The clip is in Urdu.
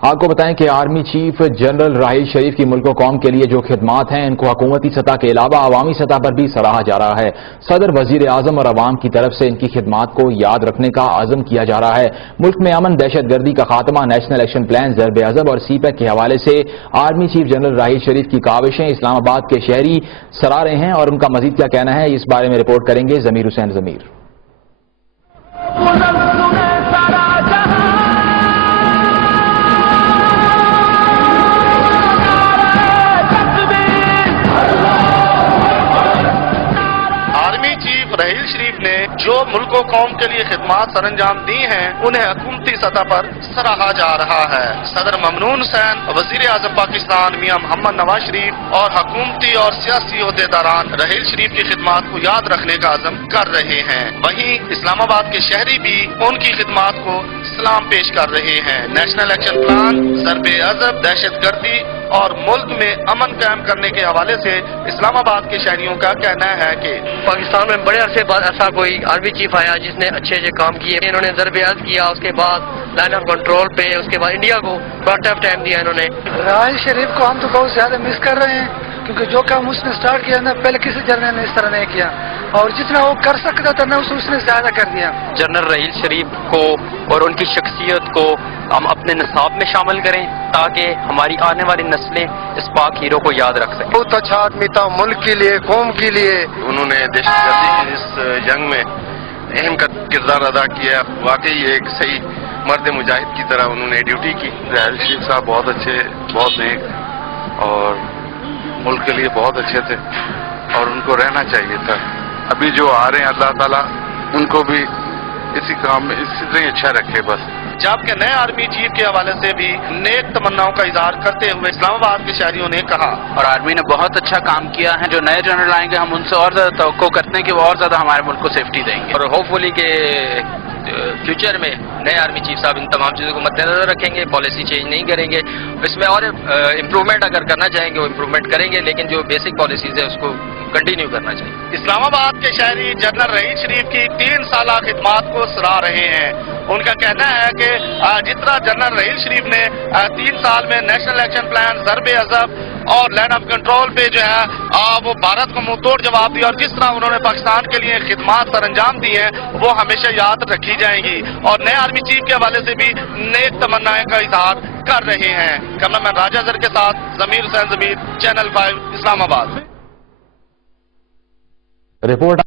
آپ کو بتائیں کہ army chief general Raheel Sharif کی ملک و قوم کے لیے جو خدمات ہیں ان کو حکومتی سطح کے علاوہ عوامی سطح پر بھی سراہا جا رہا ہے۔ صدر، وزیر اعظم اور عوام کی طرف سے ان کی خدمات کو یاد رکھنے کا عزم کیا جا رہا ہے۔ ملک میں امن، دہشت گردی کا خاتمہ، national action plan, Zarb Azb اور سی پیک کے حوالے سے army chief general Raheel Sharif کی کاوشیں اسلام آباد کے شہری سراہ رہے ہیں، اور ان کا مزید کیا کہنا ہے اس بارے میں رپورٹ کریں گے ضمیر حسین ضمیر۔ راحیل شریف نے جو ملک و قوم کے لیے خدمات سر انجام دی ہیں انہیں حکومتی سطح پر سراہا جا رہا ہے۔ صدر ممنون حسین، وزیر اعظم پاکستان میاں محمد نواز شریف اور حکومتی اور سیاسی عہدیداران راحیل شریف کی خدمات کو یاد رکھنے کا عزم کر رہے ہیں۔ وہیں اسلام آباد کے شہری بھی ان کی خدمات کو سلام پیش کر رہے ہیں۔ National action plan, Zarb Azb, دہشت گردی اور ملک میں امن قائم کرنے کے حوالے سے اسلام آباد کے شہریوں کا کہنا ہے کہ پاکستان میں بڑے عرصے بعد ایسا کوئی آرمی چیف آیا جس نے اچھے کام کیے۔ انہوں نے ضرب عضب کیا، اس کے بعد لائن آف کنٹرول پہ، اس کے بعد انڈیا کو بڑا ٹف ٹائم دیا انہوں نے۔ راحیل شریف کو ہم تو بہت زیادہ مس کر رہے ہیں، کیونکہ جو کام اس نے سٹارٹ کیا نا پہلے کسی جنرل نے اس طرح نہیں کیا، اور جتنا وہ کر سکتا تھا نا اس نے زیادہ کر دیا۔ جنرل راحیل شریف کو اور ان کی شخصیت کو ہم اپنے نصاب میں شامل کریں تاکہ ہماری آنے والی نسلیں اس پاک ہیرو کو یاد رکھ سکیں۔ بہت اچھا آدمی تھا، ملک کے لیے، قوم کے لیے۔ انہوں نے دہشت گردی کی اس جنگ میں اہم کردار ادا کیا۔ واقعی ایک صحیح مرد مجاہد کی طرح انہوں نے ڈیوٹی کی۔ راحیل شریف صاحب بہت اچھے، بہت نیک اور ملک کے لیے بہت اچھے تھے، اور ان کو رہنا چاہیے تھا۔ ابھی جو آ رہے ہیں اللہ تعالیٰ ان کو بھی اسی کام میں اسی طرح اچھا رکھے بس۔ جبکہ نئے آرمی چیف کے حوالے سے بھی نیک تمناؤں کا اظہار کرتے ہوئے اسلام آباد کے شہریوں نے کہا، اور آرمی نے بہت اچھا کام کیا ہے۔ جو نئے جنرل آئیں گے ہم ان سے اور زیادہ توقع کرتے ہیں کہ وہ اور زیادہ ہمارے ملک کو سیفٹی دیں گے، اور ہوپ فلی کہ فیوچر میں نئے آرمی چیف صاحب ان تمام چیزوں کو مد نظر رکھیں گے، پالیسی چینج نہیں کریں گے۔ اس میں اور امپروومنٹ اگر کرنا چاہیں گے وہ امپروومنٹ کریں گے، لیکن جو بیسک پالیسیز ہے اس کو کنٹینیو کرنا چاہیے۔ اسلام آباد کے شہری جنرل راحیل شریف کی 3 سالہ خدمات کو سراہ رہے ہیں۔ ان کا کہنا ہے کہ جس طرح جنرل راحیل شریف نے 3 سال میں national action plan, Zarb Azb اور لائن آف کنٹرول پہ جو ہے وہ بھارت کو منہ توڑ جواب دیا، اور جس طرح انہوں نے پاکستان کے لیے خدمات سر انجام دی ہیں وہ ہمیشہ یاد رکھی جائیں گی، اور نئے آرمی چیف کے حوالے سے بھی نیک تمنائیں کا اظہار کر رہے ہیں۔ کیمرہ مین راجہ زر کے ساتھ ضمیر حسین ضمیر، چینل 5 اسلام آباد۔ رپورٹ